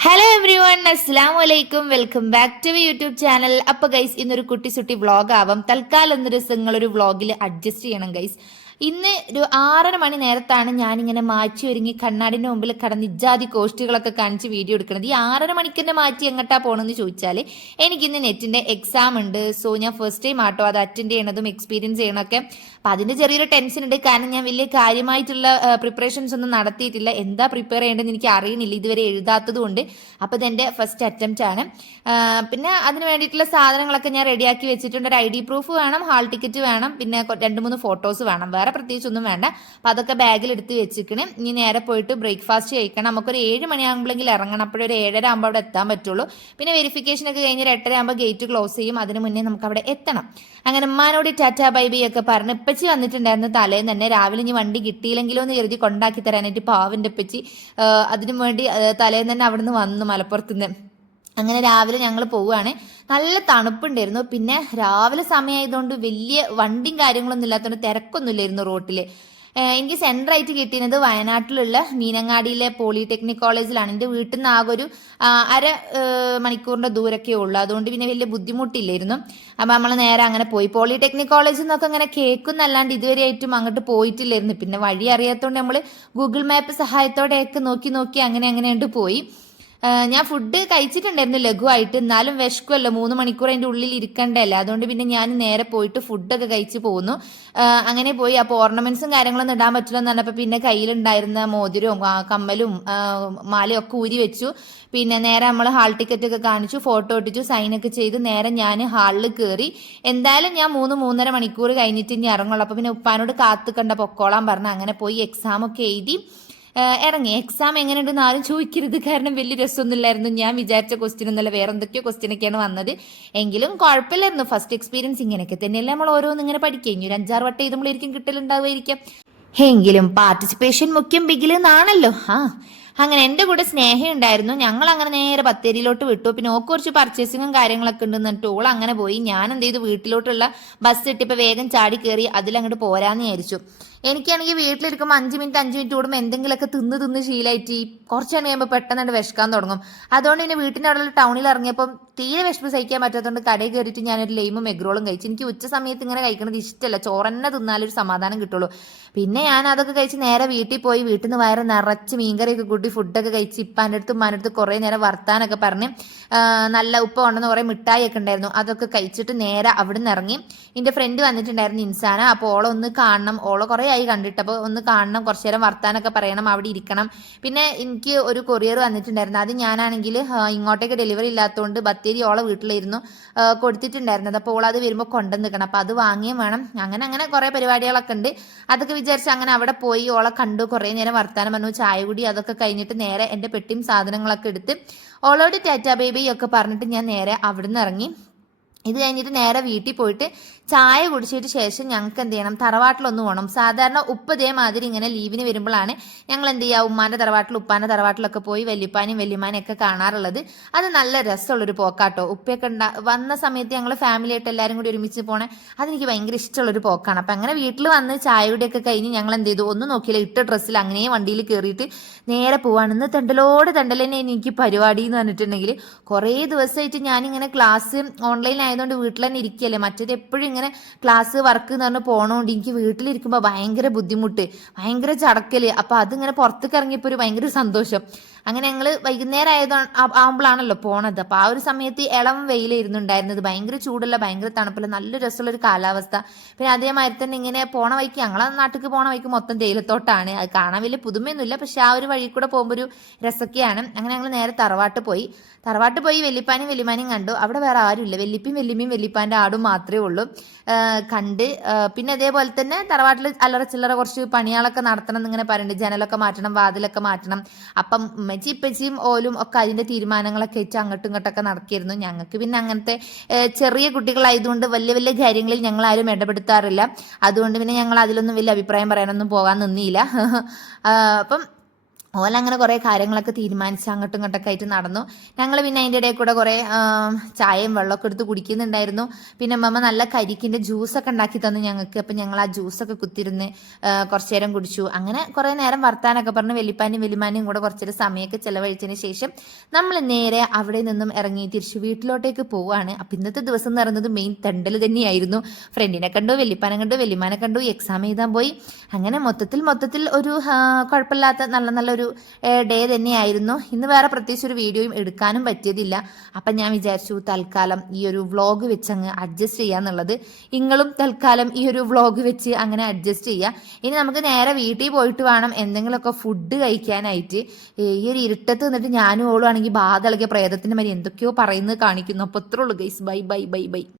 Hello every one അസ്സാം വലൈക്കും welcome back to YouTube channel അപ്പൊ ഗൈസ് ഇന്നൊരു കുട്ടി സുട്ടി വ്ളോഗ് ആവാം. തൽക്കാലം ഒന്ന് ദിവസങ്ങൾ ഒരു വ്ളോഗിൽ അഡ്ജസ്റ്റ് ചെയ്യണം ഗൈസ് ഇന്ന് ഒരു ആറര മണി നേരത്താണ് ഞാനിങ്ങനെ മാറ്റി ഒരുങ്ങി കണ്ണാടിന്റെ മുമ്പിൽ കടന്ന് ഇജാതി കോസ്റ്റുകളൊക്കെ കാണിച്ച് വീഡിയോ എടുക്കുന്നത്. ഈ ആറര മണിക്ക് തന്നെ മാറ്റി എങ്ങോട്ടാ പോകണമെന്ന് ചോദിച്ചാൽ എനിക്കിന്ന് നെറ്റിന്റെ എക്സാം ഉണ്ട്. സോ ഞാൻ ഫസ്റ്റ് ടൈം ആട്ടോ അത് അറ്റൻഡ് ചെയ്യണതും എക്സ്പീരിയൻസ് ചെയ്യണമൊക്കെ അപ്പം അതിന്റെ ചെറിയൊരു ടെൻഷൻ ഉണ്ട്. കാരണം ഞാൻ വലിയ കാര്യമായിട്ടുള്ള പ്രിപ്പറേഷൻസ് ഒന്നും നടത്തിയിട്ടില്ല. എന്താ പ്രിപ്പയർ ചെയ്യേണ്ടതെന്ന് എനിക്ക് അറിയുന്നില്ല. ഇതുവരെ എഴുതാത്തത് കൊണ്ട് അപ്പോൾ ഇതെന്റെ ഫസ്റ്റ് അറ്റംപ്റ്റ് ആണ്. പിന്നെ അതിന് വേണ്ടിയിട്ടുള്ള സാധനങ്ങളൊക്കെ ഞാൻ റെഡിയാക്കി വെച്ചിട്ടുണ്ട്. ഒരു ഐ ഡി പ്രൂഫ് വേണം ഹാൾ ടിക്കറ്റ് വേണം പിന്നെ രണ്ട് മൂന്ന് ഫോട്ടോസ് വേണം. വേറെ പ്രത്യേകിച്ച് ഒന്നും വേണ്ട. അപ്പോൾ അതൊക്കെ ബാഗിൽ എടുത്ത് വെച്ചിരിക്കണം. ഇനി നേരെ പോയിട്ട് ബ്രേക്ക്ഫാസ്റ്റ് കഴിക്കണം. നമുക്കൊരു ഏഴ് മണിയാകുമ്പോഴെങ്കിൽ ഇറങ്ങണം. അപ്പോഴൊരു ഏഴര ആകുമ്പോൾ അവിടെ എത്താൻ പറ്റുള്ളൂ. പിന്നെ വെരിഫിക്കേഷൻ ഒക്കെ കഴിഞ്ഞ് ഒരു എട്ടര ആകുമ്പോൾ ഗേറ്റ് ക്ലോസ് ചെയ്യും. അതിന് മുന്നേ നമുക്ക് അവിടെ എത്തണം. അങ്ങനെ ഉമ്മാനോട് ടാറ്റ ബൈബി ഒക്കെ പറഞ്ഞ് ഇപ്പച്ചി വന്നിട്ടുണ്ടായിരുന്നു തലേന്ന് തന്നെ. രാവിലെ ഇനി വണ്ടി കിട്ടിയില്ലെങ്കിലോ എന്ന് കരുതി കൊണ്ടാക്കി തരാനായിട്ട് പാവിന്റെ ഇപ്പച്ചി അതിനു വേണ്ടി തലേന്ന് തന്നെ അവിടുന്ന് വന്നു മലപ്പുറത്തുനിന്ന്. അങ്ങനെ രാവിലെ ഞങ്ങൾ പോവുകയാണ്. നല്ല തണുപ്പുണ്ടായിരുന്നു. പിന്നെ രാവിലെ സമയമായതുകൊണ്ട് വലിയ വണ്ടിയും കാര്യങ്ങളൊന്നും ഇല്ലാത്തതുകൊണ്ട് തിരക്കൊന്നുമില്ലായിരുന്നു റോട്ടിൽ എനിക്ക് സെന്റർ ആയിട്ട് കിട്ടിയത് വയനാട്ടിലുള്ള മീനങ്ങാടിയിലെ പോളിടെക്നിക് കോളേജിലാണ്. എന്റെ വീട്ടിൽ നിന്ന് ആകെ ഒരു അര മണിക്കൂറിന്റെ ദൂരമൊക്കെ ഉള്ളൂ. അതുകൊണ്ട് പിന്നെ വലിയ ബുദ്ധിമുട്ടില്ലായിരുന്നു. അപ്പം നമ്മൾ നേരെ അങ്ങനെ പോയി. പോളിടെക്നിക് കോളേജിൽ നിന്നൊക്കെ അങ്ങനെ കേൾക്കുന്നല്ലാണ്ട് ഇതുവരെയായിട്ടും അങ്ങോട്ട് പോയിട്ടില്ലായിരുന്നു. പിന്നെ വഴി അറിയാത്തതുകൊണ്ട് നമ്മൾ ഗൂഗിൾ മാപ്പ് സഹായത്തോടെയൊക്കെ നോക്കി നോക്കി അങ്ങനെ അങ്ങനെ പോയി. ഞാൻ ഫുഡ് കഴിച്ചിട്ടുണ്ടായിരുന്നു ലഘുവായിട്ട്. എന്നാലും വിശക്കുമല്ലോ മൂന്ന് മണിക്കൂർ അതിന്റെ ഉള്ളിൽ ഇരിക്കണ്ടല്ലേ? അതുകൊണ്ട് പിന്നെ ഞാൻ നേരെ പോയിട്ട് ഫുഡൊക്കെ കഴിച്ച് പോന്നു. അങ്ങനെ പോയി. അപ്പോൾ ഓർണമെന്റ്സും കാര്യങ്ങളൊന്നും ഇടാൻ പറ്റില്ല എന്ന് പിന്നെ കയ്യിലുണ്ടായിരുന്ന മോതിരവും കമ്മലും മാലയും ഒക്കെ ഊരി വെച്ചു. പിന്നെ നേരെ നമ്മൾ ഹാൾ ടിക്കറ്റ് ഒക്കെ കാണിച്ചു. ഫോട്ടോ ഒട്ടിച്ചു സൈനൊക്കെ ചെയ്ത്. നേരെ ഞാൻ ഹാളിൽ കയറി എന്തായാലും ഞാൻ മൂന്ന് മൂന്നര മണിക്കൂർ കഴിഞ്ഞിട്ട് ഇനി ഇറങ്ങുള്ളൂ. അപ്പോൾ പിന്നെ ഉപ്പാനോട് കാത്തുക്കണ്ട പൊക്കോളാൻ പറഞ്ഞു. അങ്ങനെ പോയി എക്സാം ഒക്കെ എഴുതി. ഇറങ്ങി എക്സാം എങ്ങനെയുണ്ടെന്ന് ആരും ചോദിക്കരുത്. കാരണം വലിയ രസമൊന്നുമില്ലായിരുന്നു. ഞാൻ വിചാരിച്ച ക്വസ്റ്റ്യൻ അല്ല വേറെ എന്തൊക്കെയോ ക്വസ്റ്റ്യൻ ഒക്കെയാണ് വന്നത്. എങ്കിലും കുഴപ്പമില്ലായിരുന്നു. ഫസ്റ്റ് എക്സ്പീരിയൻസ് ഇങ്ങനെയൊക്കെ തന്നെയല്ലേ നമ്മൾ ഓരോന്ന് ഇങ്ങനെ പഠിക്കുക. ഇനി ഒരു അഞ്ചാറ് വട്ടം എഴുതുമ്പോഴായിരിക്കും കിട്ടലുണ്ടാവുമായിരിക്കാം. എങ്കിലും പാർട്ടിസിപ്പേഷൻ മുഖ്യം ബിഗിലെന്നാണല്ലോ ആ അങ്ങനെ എന്റെ കൂടെ സ്നേഹം ഉണ്ടായിരുന്നു. ഞങ്ങൾ അങ്ങനെ നേരെ ബത്തേരിയിലോട്ട് വിട്ടു. പിന്നെ ഓക്ക് കുറച്ച് പർച്ചേസിങ്ങും കാര്യങ്ങളൊക്കെ ഉണ്ടെന്ന് പറഞ്ഞിട്ട് ഓൾ അങ്ങനെ പോയി. ഞാൻ എന്ത് ചെയ്തു? വീട്ടിലോട്ടുള്ള ബസ് ഇട്ടിപ്പോൾ വേഗം ചാടി കയറി അതിലങ്ങോട്ട് പോരാന്ന് വിചാരിച്ചു. എനിക്കാണെങ്കിൽ വീട്ടിലിരിക്കുമ്പോൾ അഞ്ച് മിനിറ്റ് അഞ്ച് മിനിറ്റ് കൂടുമ്പോൾ എന്തെങ്കിലുമൊക്കെ തിന്ന് തിന്ന് ശീലമായിട്ട് ഈ കുറച്ച് നേരം കഴിയുമ്പോൾ പെട്ടെന്ന് വിശക്കാൻ തുടങ്ങും. അതുകൊണ്ട് പിന്നെ വീട്ടിന്റെ അവിടെയുള്ള ടൗണിൽ ഇറങ്ങിയപ്പം തീരെ വിശപ്പ് സഹിക്കാൻ പറ്റാത്തതുകൊണ്ട് കടയിൽ കയറിയിട്ട് ഞാനൊരു ലൈമും എഗ്രോളും കഴിച്ചു. എനിക്ക് ഉച്ച സമയത്ത് ഇങ്ങനെ കഴിക്കുന്നത് ഇഷ്ടമല്ല ചോറന്നെ തിന്നാലൊരു സമാധാനം കിട്ടുള്ളൂ. പിന്നെ ഞാൻ അതൊക്കെ കഴിച്ച് നേരെ വീട്ടിൽ പോയി വീട്ടിൽ നിന്ന് വയറ് നിറച്ച് മീൻകറിയൊക്കെ കൂട്ടി ഫുഡൊക്കെ കഴിച്ച് ഇപ്പാന്റെ അടുത്തും ഉമ്മാന്റെ അടുത്ത് കുറേ നേരം വർത്താനൊക്കെ പറഞ്ഞ് നല്ല ഉപ്പ കൊണ്ടുവന്ന് കുറേ മിഠായിയൊക്കെ ഉണ്ടായിരുന്നു. അതൊക്കെ കഴിച്ചിട്ട് നേരെ അവിടെ നിന്ന് ഇറങ്ങി. എന്റെ ഫ്രണ്ട് വന്നിട്ടുണ്ടായിരുന്നു ഇൻസാന. അപ്പോൾ ഓളെ ഒന്ന് കാണണം. ഓളെ കുറേ ആയി കണ്ടിട്ട്. അപ്പോൾ ഒന്ന് കാണണം കുറച്ച് നേരം വർത്താനൊക്കെ പറയണം അവിടെ ഇരിക്കണം. പിന്നെ എനിക്ക് ഒരു കൊറിയർ വന്നിട്ടുണ്ടായിരുന്നു. അത് ഞാനാണെങ്കിൽ ഇങ്ങോട്ടേക്ക് ഡെലിവറി ഇല്ലാത്തതുകൊണ്ട് ബത്തേരി ഓളെ വീട്ടിലായിരുന്നു കൊടുത്തിട്ടുണ്ടായിരുന്നത്. അപ്പോൾ ഓൾ അത് വരുമ്പോൾ കൊണ്ടുവന്ന് നിൽക്കണം അപ്പോൾ അത് വാങ്ങിയും വേണം. അങ്ങനെ അങ്ങനെ കുറേ പരിപാടികളൊക്കെ ഉണ്ട്. അതൊക്കെ വിചാരിച്ച് അങ്ങനെ അവിടെ പോയി ഓളെ കണ്ടു. കുറേ നേരം വർത്താനം പറഞ്ഞു. ചായ കുടി അതൊക്കെ കഴിഞ്ഞിട്ട് നേരെ എന്റെ പെട്ടിയും സാധനങ്ങളൊക്കെ എടുത്ത് ഓളോട് ടാറ്റ ബേബി ഒക്കെ പറഞ്ഞിട്ട് ഞാൻ നേരെ അവിടുന്ന് ഇറങ്ങി. ഇത് കഴിഞ്ഞിട്ട് നേരെ വീട്ടിൽ പോയിട്ട് ചായ കുടിച്ചിട്ട് ശേഷം ഞങ്ങൾക്ക് എന്ത് ചെയ്യണം? തറവാട്ടിലൊന്ന് പോകണം സാധാരണ ഉപ്പ് ഇതേമാതിരി ഇങ്ങനെ ലീവിന് വരുമ്പോഴാണ് ഞങ്ങൾ എന്ത് ചെയ്യുക? ഉമ്മാന്റെ തറവാട്ടിൽ ഉപ്പാന്റെ തറവാട്ടിലൊക്കെ പോയി വല്യപ്പാനും വല്യമാനും ഒക്കെ കാണാറുള്ളത്. അത് നല്ല രസമുള്ളൊരു പോക്കാട്ടോ. ഉപ്പയൊക്കെ ഉണ്ടാ വന്ന സമയത്ത് ഞങ്ങൾ ഫാമിലി ആയിട്ട് എല്ലാവരും കൂടി ഒരുമിച്ച് പോണേ അതെനിക്ക് ഭയങ്കര ഇഷ്ടമുള്ളൊരു പോക്കാണ്. അപ്പം അങ്ങനെ വീട്ടിൽ വന്ന് ചായയുടെയൊക്കെ കഴിഞ്ഞ് ഞങ്ങൾ എന്ത് ചെയ്തു? ഒന്നും നോക്കിയില്ല ഇട്ട ഡ്രസ്സിൽ അങ്ങനെ വണ്ടിയിൽ കയറിയിട്ട് നേരെ പോവാണ്. ഇന്ന് തണ്ടലോട് തണ്ടലന്നെ എനിക്ക് പരിപാടി എന്ന് പറഞ്ഞിട്ടുണ്ടെങ്കിൽ കുറേ ദിവസമായിട്ട് ഞാനിങ്ങനെ ക്ലാസ് ഓൺലൈൻ ആയതുകൊണ്ട് വീട്ടിൽ തന്നെ ഇരിക്കുകയല്ലേ മറ്റേത് എപ്പോഴും ഇങ്ങനെ ക്ലാസ് വർക്ക് എന്ന് പറഞ്ഞ് പോണോണ്ട് എനിക്ക് വീട്ടിലിരിക്കുമ്പോൾ ഭയങ്കര ബുദ്ധിമുട്ട് ഭയങ്കര ചടക്കൽ. അപ്പോൾ അതിങ്ങനെ പുറത്തേക്ക് ഇറങ്ങിയപ്പോൾ ഒരു ഭയങ്കര സന്തോഷം. അങ്ങനെ ഞങ്ങൾ വൈകുന്നേരം ആയത് ആകുമ്പോഴാണല്ലോ പോണത്. അപ്പോൾ ആ ഒരു സമയത്ത് ഇളം വെയിലായിരുന്നുണ്ടായിരുന്നത് ഭയങ്കര ചൂടല്ല ഭയങ്കര തണുപ്പല്ല നല്ല രസമുള്ള ഒരു കാലാവസ്ഥ. പിന്നെ അതേമാതിരി തന്നെ ഇങ്ങനെ പോണ വഴിക്ക് ഞങ്ങളെ നാട്ടിലേക്ക് പോണ വഴിക്ക് മൊത്തം തേയിലത്തോട്ടാണ്. അത് കാണാൻ വലിയ പുതുമയൊന്നുമില്ല. പക്ഷെ ആ ഒരു വഴി കൂടെ പോകുമ്പോൾ ഒരു രസമൊക്കെയാണ്. അങ്ങനെ ഞങ്ങൾ നേരെ തറവാട്ട് പോയി. തറവാട്ട് പോയി വെല്ലിപ്പാനും വെല്ലിമാനും കണ്ടു. അവിടെ വേറെ ആരുമില്ല. വെല്ലിപ്പയും വെല്ലിമ്മയും വല്യപ്പാന്റെ ആടും മാത്രമേ ഉള്ളൂ. കണ്ട് പിന്നെ അതേപോലെ തന്നെ തറവാട്ടിൽ അല്ലറ ചില്ലറ കുറച്ച് പണികളൊക്കെ നടത്തണം എന്നിങ്ങനെ പറയുന്നുണ്ട് ജനലൊക്കെ മാറ്റണം വാതിലൊക്കെ മാറ്റണം. അപ്പം ഉമ്മച്ചി ഇപ്പച്ചിയും ഓലും ഒക്കെ അതിന്റെ തീരുമാനങ്ങളൊക്കെ വെച്ച് അങ്ങോട്ടും ഇങ്ങോട്ടൊക്കെ നടക്കിയിരുന്നു. ഞങ്ങൾക്ക് പിന്നെ അങ്ങനത്തെ ചെറിയ കുട്ടികളായതുകൊണ്ട് വലിയ വലിയ കാര്യങ്ങളിൽ ഞങ്ങൾ ആരും ഇടപെടുത്താറില്ല. അതുകൊണ്ട് പിന്നെ ഞങ്ങൾ അതിലൊന്നും വലിയ അഭിപ്രായം പറയാനൊന്നും പോകാൻ നിന്നില്ല. അപ്പം ഓല അങ്ങനെ കുറേ കാര്യങ്ങളൊക്കെ തീരുമാനിച്ച് അങ്ങോട്ടും ഇങ്ങോട്ടൊക്കെ ആയിട്ട് നടന്നു. ഞങ്ങൾ പിന്നെ അതിന്റെ ഇടയിൽ കൂടെ കുറേ ചായയും വെള്ളമൊക്കെ എടുത്ത് കുടിക്കുന്നുണ്ടായിരുന്നു. പിന്നെ അമ്മമ്മ നല്ല കരിക്കിന്റെ ജ്യൂസൊക്കെ ഉണ്ടാക്കി തന്നു ഞങ്ങൾക്ക്. അപ്പം ഞങ്ങൾ ആ ജ്യൂസൊക്കെ കുത്തിരുന്ന് കുറച്ച് നേരം കുടിച്ചു. അങ്ങനെ കുറേ നേരം വർത്താനൊക്കെ പറഞ്ഞ് വെല്ലിപ്പാനും വെല്ലിമാനും കൂടെ കുറച്ചൊരു സമയമൊക്കെ ചിലവഴിച്ചതിന് ശേഷം നമ്മൾ നേരെ അവിടെ നിന്നും ഇറങ്ങി തിരിച്ചു വീട്ടിലോട്ടേക്ക് പോവുകയാണ് അപ്പം ഇന്നത്തെ ദിവസം എന്ന് പറയുന്നത് മെയിൻ തെണ്ടൽ തന്നെയായിരുന്നു. ഫ്രണ്ടിനെ കണ്ടു വെല്ലിപ്പാനെ കണ്ടു വെല്ലിമാനെ കണ്ടു എക്സാം എഴുതാൻ പോയി. അങ്ങനെ മൊത്തത്തിൽ മൊത്തത്തിൽ ഒരു കുഴപ്പമില്ലാത്ത നല്ല നല്ല നല്ലൊരു ഡേ തന്നെയായിരുന്നു. ഇന്ന് വേറെ പ്രത്യേകിച്ച് ഒരു വീഡിയോയും എടുക്കാനും പറ്റിയതില്ല. അപ്പം ഞാൻ വിചാരിച്ചു തൽക്കാലം ഈ ഒരു വ്ളോഗ് വെച്ച് അങ്ങ് അഡ്ജസ്റ്റ് ചെയ്യാന്നുള്ളത്. നിങ്ങളും തൽക്കാലം ഈ ഒരു വ്ളോഗ് വെച്ച് അങ്ങനെ അഡ്ജസ്റ്റ് ചെയ്യുക ഇനി നമുക്ക് നേരെ വീട്ടിൽ പോയിട്ട് വേണം എന്തെങ്കിലുമൊക്കെ ഫുഡ് കഴിക്കാനായിട്ട്. ഈ ഒരു ഇരുട്ടത്ത് നിന്നിട്ട് ഞാനും ഓളും ആണെങ്കിൽ ബാധ ഇളകിയ പ്രേതത്തിന്റെ മാതിരി എന്തൊക്കെയോ പറയുന്നത് കാണിക്കുന്നു. അപ്പോൾ ഇത്രയുള്ളൂ guys bye bye bye bye